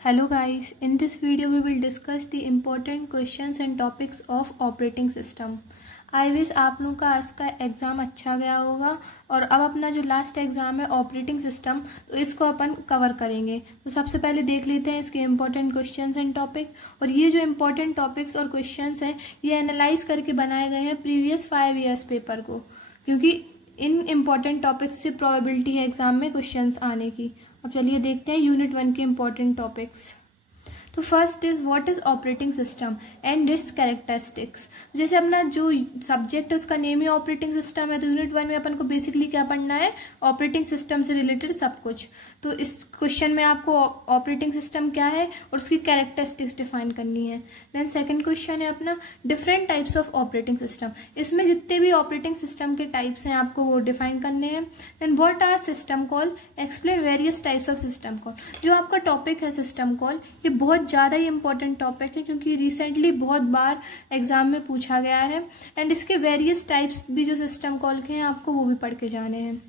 Hello guys, in this video we will discuss the important questions and topics of operating system. I wish आप लोगों का आज का exam अच्छा गया होगा। और अब अपना जो लास्ट एग्ज़ाम है ऑपरेटिंग सिस्टम, तो इसको अपन कवर करेंगे। तो सबसे पहले देख लेते हैं इसके इम्पोर्टेंट क्वेश्चंस एंड टॉपिक। और ये जो इम्पोर्टेंट टॉपिक्स और क्वेश्चंस हैं ये एनालाइज करके बनाए गए हैं प्रीवियस 5 ईयर्स पेपर को, क्योंकि इन इम्पॉर्टेंट टॉपिक्स से प्रोबेबिलिटी है एग्जाम में क्वेश्चंस आने की। अब चलिए देखते हैं यूनिट 1 के इम्पॉर्टेंट टॉपिक्स। तो first is what is operating system and it's characteristics. जैसे अपना जो सब्जेक्ट है उसका नेम ही ऑपरेटिंग सिस्टम है, तो यूनिट 1 में अपन को बेसिकली क्या पढ़ना है, ऑपरेटिंग सिस्टम से रिलेटेड सब कुछ। तो इस क्वेश्चन में आपको ऑपरेटिंग सिस्टम क्या है और उसकी कैरेक्टरिस्टिक्स डिफाइन करनी है। देन सेकंड क्वेश्चन है अपना different types of operating system. इसमें जितने भी ऑपरेटिंग सिस्टम के टाइप्स हैं आपको वो डिफाइन करने हैं। Then what are system call, explain various types of system call. जो आपका टॉपिक है सिस्टम कॉल, ये बहुत ज़्यादा ही इंपॉर्टेंट टॉपिक है क्योंकि रिसेंटली बहुत बार एग्जाम में पूछा गया है। एंड इसके वेरियस टाइप्स भी जो सिस्टम कॉल के हैं आपको वो भी पढ़ के जाने हैं।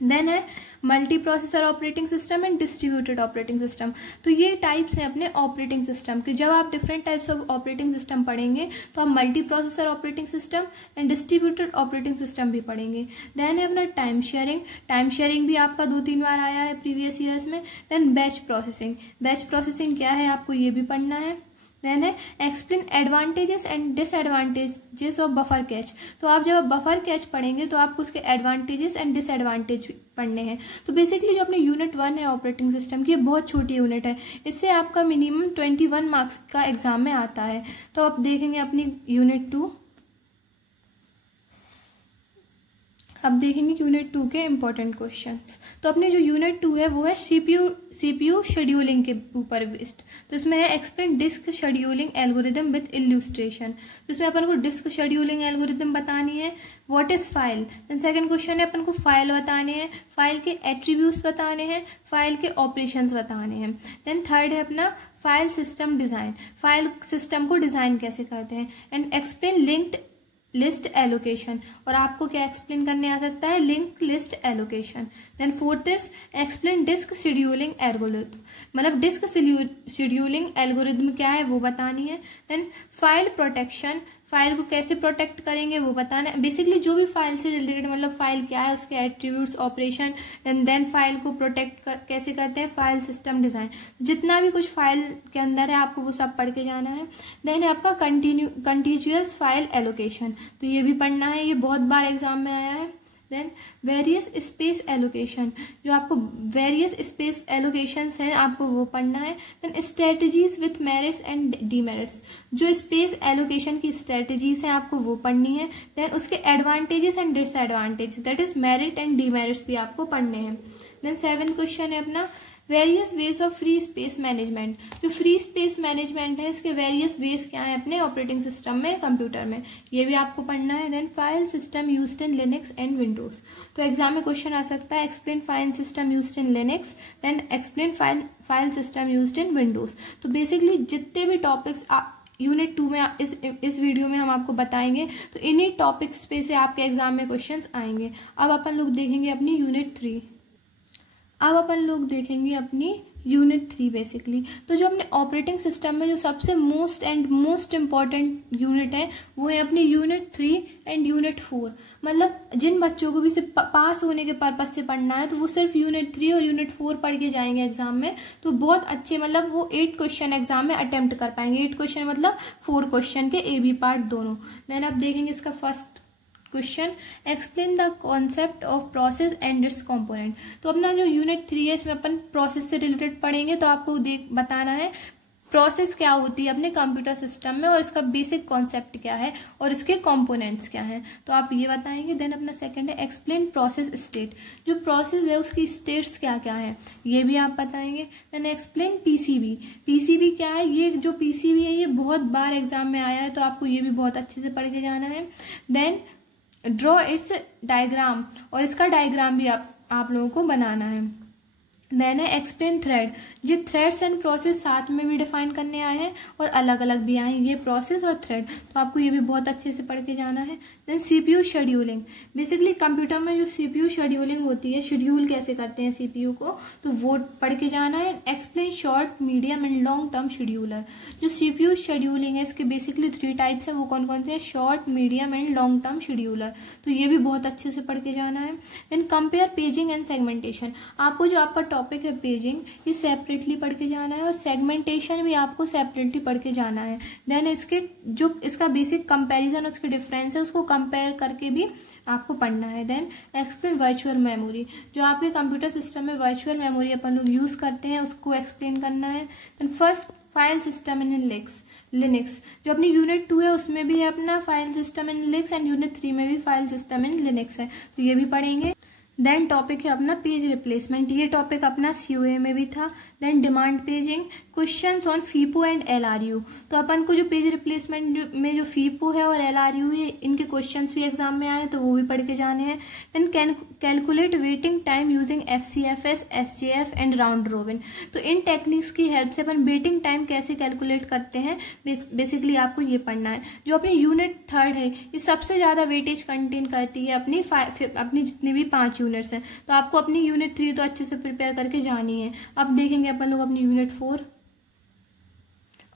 देन है multi processor operating system and distributed operating system. तो ये टाइप्स हैं अपने ऑपरेटिंग सिस्टम के। जब आप different types of operating system पढ़ेंगे तो आप multi processor operating system and distributed operating system भी पढ़ेंगे। देन है अपना टाइम शेयरिंग। टाइम शेयरिंग भी आपका 2-3 बार आया है प्रीवियस ईयर्स में। Then batch processing. Batch processing क्या है आपको ये भी पढ़ना है। देन है explain advantages and disadvantages of buffer cache. तो आप जब बफर कैच पढ़ेंगे तो आपको उसके एडवांटेजेस एंड डिसएडवांटेज पढ़ने हैं। तो बेसिकली जो अपनी यूनिट 1 है ऑपरेटिंग सिस्टम की, ये बहुत छोटी यूनिट है। इससे आपका मिनिमम 21 मार्क्स का एग्जाम में आता है। तो आप देखेंगे अपनी यूनिट 2। अब देखेंगे यूनिट 2 के इम्पोर्टेंट क्वेश्चंस। तो अपनी जो यूनिट 2 है वो है सीपीयू शेड्यूलिंग के ऊपर बेस्ड। तो इसमें है explain disk scheduling algorithm with illustration. तो इसमें अपन को डिस्क शेड्यूलिंग एल्गोरिदम बतानी है। What is file. Then second question है अपन को फाइल बताने हैं, फाइल के एट्रीब्यूट्स बताने हैं, फाइल के ऑपरेशंस बताने हैं। देन थर्ड है अपना file system design. File system को डिजाइन कैसे करते हैं। And explain linked list allocation. और आपको क्या एक्सप्लेन करने आ सकता है, link list allocation. Then fourth is explain disk scheduling algorithm. मतलब डिस्क शेड्यूलिंग एल्गोरिथम क्या है वो बतानी है। देन फाइल प्रोटेक्शन, फाइल को कैसे प्रोटेक्ट करेंगे वो बताना है। बेसिकली जो भी फाइल से रिलेटेड, मतलब फाइल क्या है, उसके attributes, operation, and then file को प्रोटेक्ट कैसे करते हैं, फाइल सिस्टम डिजाइन। जितना भी कुछ फाइल के अंदर है आपको वो सब पढ़ के जाना है। देन है आपका कंटीन्यूअस फाइल एलोकेशन। तो ये भी पढ़ना है, ये बहुत बार एग्जाम में आया है। देन वेरियस स्पेस एलोकेशन, जो आपको वेरियस स्पेस एलोकेशंस हैं आपको वो पढ़ना है। Then strategies with merits and demerits, जो स्पेस एलोकेशन की स्ट्रेटजीज हैं आपको वो पढ़नी है। देन उसके advantages and disadvantage, that is merit and demerits भी आपको पढ़ने हैं। देन 7th क्वेश्चन है अपना various ways of free space management. जो फ्री स्पेस मैनेजमेंट है इसके वेरियस वेज क्या है अपने ऑपरेटिंग सिस्टम में, कंप्यूटर में, ये भी आपको पढ़ना है। Then file system used in Linux and Windows. तो एग्जाम में क्वेश्चन आ सकता है explain file system used in Linux, then explain file system used in Windows. तो बेसिकली जितने भी टॉपिक्स यूनिट 2 में इस वीडियो में हम आपको बताएंगे, तो इन्हीं टॉपिक्स पे से आपके एग्जाम में क्वेश्चंस आएंगे। अब अपन लोग देखेंगे अपनी यूनिट 3। अब अपन लोग देखेंगे अपनी यूनिट 3 बेसिकली। तो जो अपने ऑपरेटिंग सिस्टम में जो सबसे मोस्ट इम्पॉर्टेंट यूनिट है वो है अपनी यूनिट 3 एंड यूनिट 4। मतलब जिन बच्चों को भी सिर्फ पास होने के पर्पज से पढ़ना है तो वो सिर्फ यूनिट 3 और यूनिट 4 पढ़ के जाएंगे एग्जाम में, तो बहुत अच्छे, मतलब वो 8 क्वेश्चन एग्जाम में अटेम्प्ट कर पाएंगे। 8 क्वेश्चन मतलब 4 क्वेश्चन के ए बी पार्ट दोनों। देन आप देखेंगे इसका first question, explain the concept of process and it's component. तो अपना जो यूनिट 3 है इसमें अपन प्रोसेस से रिलेटेड पढ़ेंगे। तो आपको बताना है प्रोसेस क्या होती है अपने कंप्यूटर सिस्टम में और इसका बेसिक कॉन्सेप्ट क्या है और इसके कंपोनेंट्स क्या हैं, तो आप ये बताएंगे। देन अपना सेकंड है एक्सप्लेन प्रोसेस स्टेट। जो प्रोसेस है उसकी स्टेट्स क्या क्या है ये भी आप बताएंगे। Then explain PCB. पीसीबी क्या है, ये जो पीसीबी है ये बहुत बार एग्जाम में आया है, तो आपको ये भी बहुत अच्छे से पढ़ के जाना है। देन ड्रॉ इट्स डायग्राम, और इसका डायग्राम भी आप लोगों को बनाना है। देन है एक्सप्लेन थ्रेड। ये थ्रेड्स एंड प्रोसेस साथ में भी डिफाइन करने आए हैं और अलग अलग भी आए हैं, ये प्रोसेस और थ्रेड, तो आपको ये भी बहुत अच्छे से पढ़ के जाना है। Then CPU scheduling, basically computer में जो सीपीयू शेड्यूलिंग होती है, शेड्यूल कैसे करते हैं सीपीयू को, तो वो पढ़ के जाना है। Explain short, medium and long term scheduler. जो सीपीयू शेड्यूलिंग है इसके बेसिकली 3 टाइप्स है, वो कौन कौन से हैं, short, medium and long term scheduler, तो ये भी बहुत अच्छे से पढ़ के जाना है। Then compare paging and segmentation, आपको जो आपका टॉपिक है पेजिंग, ये सेपरेटली पढ़ के जाना है और सेगमेंटेशन भी आपको सेपरेटली पढ़ के जाना है। देन इसके जो इसका बेसिक कंपैरिजन, उसके डिफरेंस है, उसको कंपेयर करके भी आपको पढ़ना है। देन एक्सप्लेन वर्चुअल मेमोरी, जो आपके कंप्यूटर सिस्टम में वर्चुअल मेमोरी अपन लोग यूज करते हैं उसको एक्सप्लेन करना है। Then first file system in Linux, जो अपनी यूनिट 2 है उसमें भी है अपना file system in Linux and unit 3 में भी फाइल सिस्टम इन लिनक्स है, तो ये भी पढ़ेंगे। देन टॉपिक है अपना पेज रिप्लेसमेंट, ये टॉपिक अपना सीओए में भी था। Then demand paging, questions on FIFO and LRU, तो अपन को जो पेज रिप्लेसमेंट में जो फीपो है और एलआरयू है, इनके क्वेश्चंस भी एग्जाम में आए तो वो भी पढ़ के जाने हैं। Then calculate waiting time using FCFS, SJF and round robin, तो इन टेक्निक्स की हेल्प से अपन वेटिंग टाइम कैसे कैलकुलेट करते हैं, बेसिकली आपको ये पढ़ना है। जो अपनी यूनिट 3 है ये सबसे ज्यादा वेटेज कंटेन करती है अपनी जितनी भी 5 यूनिट्स हैं, तो आपको अपनी यूनिट 3 तो अच्छे से प्रिपेयर करके जानी है। अब देखेंगे अपन लोग अपनी यूनिट 4।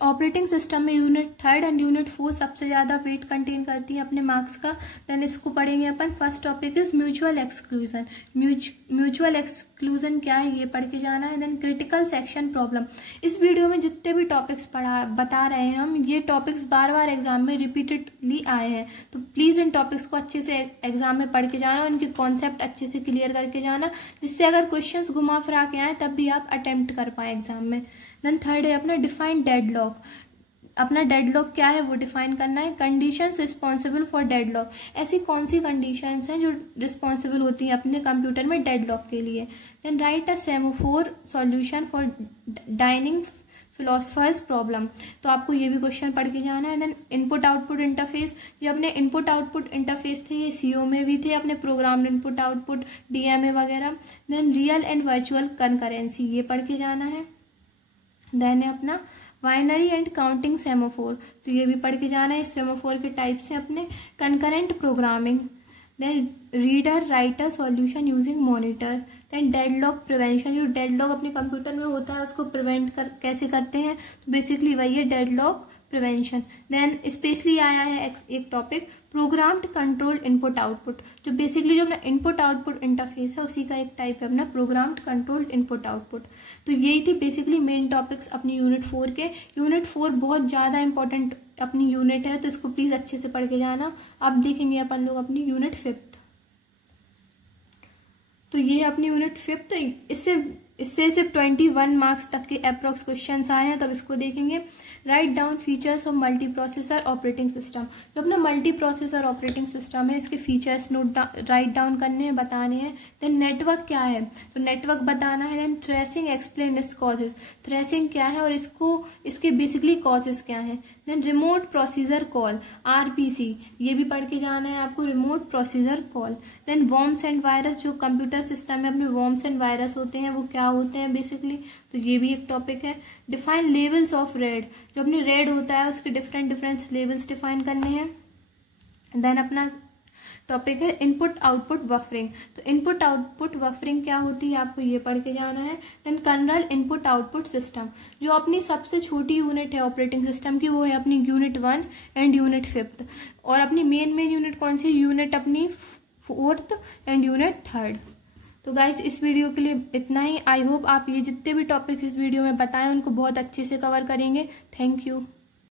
ऑपरेटिंग सिस्टम में यूनिट 3 एंड यूनिट 4 सबसे ज्यादा वेट कंटेन करती है अपने मार्क्स का। देन इसको पढ़ेंगे अपन। First topic is mutual exclusion, mutual exclusion क्या है ये पढ़ के जाना है। देन क्रिटिकल सेक्शन प्रॉब्लम, इस वीडियो में जितने भी टॉपिक्स बता रहे हैं हम, ये टॉपिक्स बार बार एग्जाम में रिपीटेडली आए हैं, तो प्लीज इन टॉपिक्स को अच्छे से एग्जाम में पढ़ के जाना, उनके कॉन्सेप्ट अच्छे से क्लियर करके जाना, जिससे अगर क्वेश्चंस घुमा फिरा के आए तब भी आप अटेम्प्ट कर पाए एग्जाम में। देन थर्ड है अपना डिफाइन डेडलॉक, अपना डेडलॉक क्या है वो डिफाइन करना है। कंडीशंस रिस्पॉन्सिबल फॉर डेडलॉक, ऐसी कौन सी कंडीशंस हैं जो रिस्पॉन्सिबल होती हैं अपने कंप्यूटर में डेडलॉक के लिए। Then write a semaphore solution for dining philosophers problem, तो आपको ये भी क्वेश्चन पढ़ के जाना है। देन इनपुट आउटपुट इंटरफेस, जो अपने इनपुट आउटपुट इंटरफेस थे ये सीओ में भी थे, अपने प्रोग्राम इनपुट आउटपुट डीएमए वगैरह। Then real and virtual concurrency, ये पढ़ के जाना है। देन है अपना बाइनरी एंड काउंटिंग सेमाफोर, तो ये भी पढ़ के जाना है। इस सेमाफोर के टाइप से अपने concurrent programming. Then reader writer solution using monitor. Then deadlock prevention, जो डेडलॉक अपने कंप्यूटर में होता है उसको प्रिवेंट कैसे करते हैं, तो बेसिकली वही है डेडलॉक प्रिवेंशन। देन स्पेशली आया है एक topic programmed controlled input output, जो बेसिकली जो अपना इनपुट आउटपुट इंटरफेस है उसी का एक टाइप है अपना प्रोग्राम्ड कंट्रोल्ड इनपुट आउटपुट। तो यही थी बेसिकली मेन टॉपिक्स अपनी यूनिट 4 के। यूनिट 4 बहुत ज्यादा इंपॉर्टेंट अपनी यूनिट है, तो इसको प्लीज अच्छे से पढ़ के जाना। अब देखेंगे अपन लोग अपनी यूनिट 5। तो ये है अपनी यूनिट 5, इससे सिर्फ 21 मार्क्स तक के अप्रोक्स क्वेश्चंस आए हैं, तब इसको देखेंगे। Write down features of multi processor operating system, जो अपना मल्टी प्रोसेसर ऑपरेटिंग सिस्टम है इसके फीचर्स राइट डाउन करने हैं, बताने हैं। देन नेटवर्क क्या है, तो नेटवर्क बताना है। Then thrashing explain its causes, thrashing क्या है और इसके बेसिकली कॉजेज क्या है। Then remote procedure call RPC, ये भी पढ़ के जाना है आपको, remote procedure call. Then worms and virus, जो कंप्यूटर सिस्टम में अपने वॉर्म्स एंड वायरस होते हैं वो क्या होते हैं बेसिकली, तो ये भी एक टॉपिक है। डिफाइन लेवल्स ऑफ रेड, जो अपनी रेड होता है उसके डिफरेंट लेवल्स डिफाइन करने हैं। देन अपना टॉपिक है इनपुट आउटपुट बफरिंग, तो इनपुट आउटपुट बफरिंग क्या होती है आपको ये पढ़ के जाना है। Then kernel input output system, जो अपनी सबसे छोटी यूनिट है ऑपरेटिंग सिस्टम की वो है अपनी यूनिट 1 एंड यूनिट 5, और अपनी मेन यूनिट कौन सी, यूनिट अपनी 4th एंड यूनिट 3rd। तो गाइस इस वीडियो के लिए इतना ही। आई होप आप ये जितने भी टॉपिक्स इस वीडियो में बताएं उनको बहुत अच्छे से कवर करेंगे। Thank you.